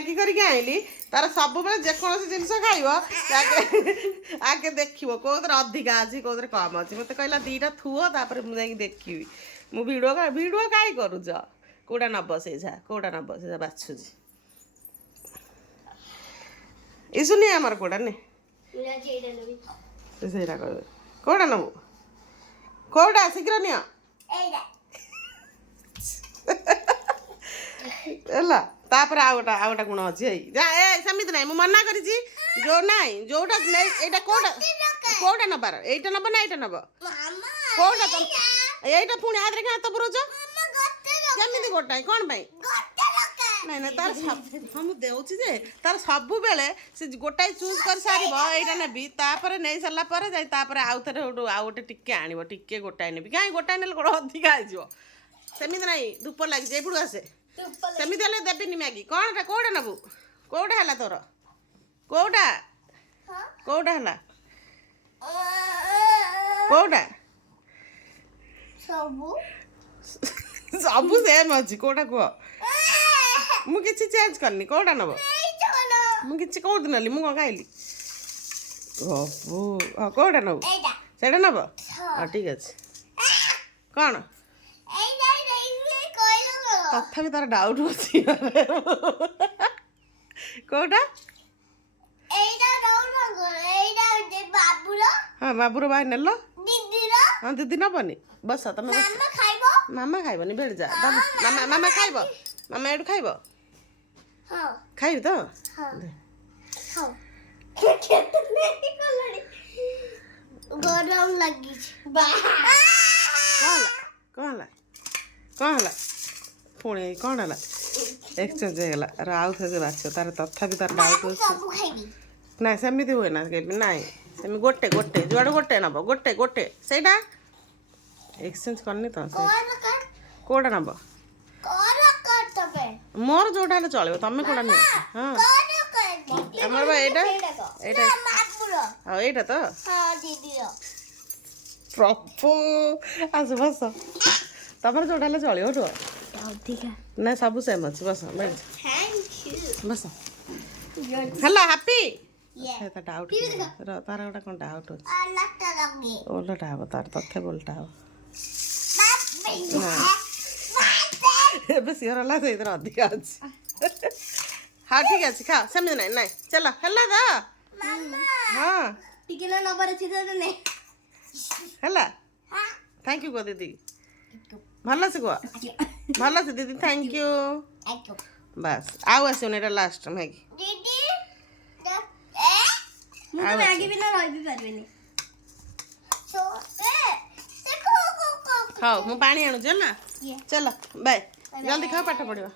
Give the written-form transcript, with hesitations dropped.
Maggi କରିକି ଆଣିଲି ତାର ସବୁବେଳେ ଯେକୌଣସି ଜିନିଷ ଖାଇବ ଆଗେ ଦେଖିବ କୋଉଥିରେ ଅଧିକା ଅଛି କୋଉଥିରେ କମ୍ ଅଛି ମତେ କହିଲା ଦିଟା ଥୁଅ ତାପରେ ମୁଁ ଯାଇକି ଦେଖିବି ମୁଁ ଭିଡ଼ିଓ କାହିଁ କରୁଛ କୋଉଟା ନବ ସେଇଟା କୋଉଟା ନବ ସେଇଟା ବାଛୁଛି ଇସୁନି ଆମର କୋଉଟା ନେ ସେଇଟା କହିବେ କୋଉଟା ନବୁ କୋଉଟା ଶୀଘ୍ର ନିଅ ହେଲା ତାପରେ ଆଉ ଗୋଟେ ଗୁଣ ଅଛି ଏଇ ସେମିତି ନାହିଁ ମୁଁ ମନା କରିଛି ଯୋଉ ନାହିଁ ଯୋଉଟା ଏଇଟା କୋଉଟା ନବାର ଏଇଟା ନବ ନା ଏଇଟା ନବ କୋଉଟା ଏଇଟା ପୁଣି ଆଧରେ ହାତ ପୁରଉଛ କେମିତି ଗୋଟାଏ କ'ଣ ପାଇଁ ନାଇଁ ନାଇଁ ତାର ହଁ ମୁଁ ଦେଉଛି ଯେ ତାର ସବୁବେଳେ ସେ ଗୋଟାଏ ଚୁଜ୍ କରିସାରିବ ଏଇଟା ନେବି ତାପରେ ନେଇ ସାରିଲା ପରେ ଯାଇ ତାପରେ ଆଉ ଥରେ ଆଉ ଗୋଟେ ଟିକେ ଆଣିବ ଟିକେ ଗୋଟାଏ ନେବି କାହିଁ ଗୋଟାଏ ନେଲେ ଗୋଟେ ଅଧିକା ହେଇଯିବ ସେମିତି ନାହିଁ ଧୂପ ଲାଗିଛି ଏପଟୁ ଆସେ ସେମିତି ହେଲେ ଦେବିନି ମ୍ୟାଗି କ'ଣଟା କୋଉଟା ନେବୁ କୋଉଟା ହେଲା ତୋର କୋଉଟା କୋଉଟା ହେଲା କୋଉଟା ସବୁ ସେମ୍ ଅଛି କୋଉଟା କୁହ ମୁଁ କିଛି ଚେଞ୍ଜ କରିନି କୋଉଟା ନବ ମୁଁ କିଛି କୋଉଠି ନେଲି ମୁଁ କ'ଣ ଖାଇଲି କୋଉଟା ନବୁ ସେଇଟା ନବ ହଁ ଠିକ୍ ଅଛି କ'ଣ ତଥାପି ତାର ଡାଉଟ୍ ଅଛି କୋଉଟା ହଁ ବାବୁର ଭାଇ ନେଲ ହଁ ଦିଦି ନବନି ବସ ତମେ ମାମା ଖାଇବନି ବେଡ଼ ଯା ମାମା ଖାଇବ ମାମା ଏଇଠୁ ଖାଇବ ଖାଇବି ତ ଗରମ ଲାଗିଛି କ'ଣ ହେଲା ପୁଣି କ'ଣ ହେଲା ଏକ୍ସଚେଞ୍ଜ ହେଇଗଲା ଆଉ ଥରେ ବାଛ ତାର ତଥାପି ତାର ଡାଉଟ୍ ଅଛି ନାଇଁ ସେମିତି ହୁଏ ନା ନାଇଁ ସେମିତି ଗୋଟେ ଯୁଆଡ଼େ ଗୋଟେ ନେବ ଗୋଟେ ସେଇଟା ଏକ୍ସଚେଞ୍ଜ କରିନି ତ କୋଉଟା ନେବ ମୋର ଯୋଉଟା ହେଲେ ଚଳିବ ତମେ କୋଉଟା ନିଅ ହଁ ଆମର ବା ଏଇଟା ଆଉ ଏଇଟା ତ ପ୍ରଭୁ ଆସ ବସ ତମର ଯୋଉଟା ହେଲେ ଚଳିବ ରୁହ ନା ସବୁ ସେମ୍ ଅଛି ବସ ବସ ହେଲା ହାପି ଡାଉଟ୍ ତାର ଗୋଟେ କ'ଣ ଡାଉଟ୍ ଅଛି ଓଲଟା ହବ ତାର ତଥାପି ଓଲଟା ହବ ଏବେ ସିଓର ହେଲା ସେଇଥିରେ ଅଧିକା ଅଛି ହଁ ଠିକ୍ ଅଛି ଖାଅ ସେମିତି ନାଇଁ ନାଇଁ ଚାଲ ହେଲା ତ ହଁ ହେଲା ଥ୍ୟାଙ୍କ ୟୁ କୁହ ଦିଦି ଭଲ ଅଛି କୁହ ଭଲ ଅଛି ଦିଦି ଥ୍ୟାଙ୍କ ୟୁ ବାସ୍ ଆଉ ଆସିବନି ଏଇଟା ଲାଷ୍ଟ ମ୍ୟାଗି ହଉ ମୁଁ ପାଣି ଆଣୁଛି ହେଲା ଚାଲ ବାଏ ଜଲ୍ଦି ଖାଅ ପାଠ ପଢ଼ିବ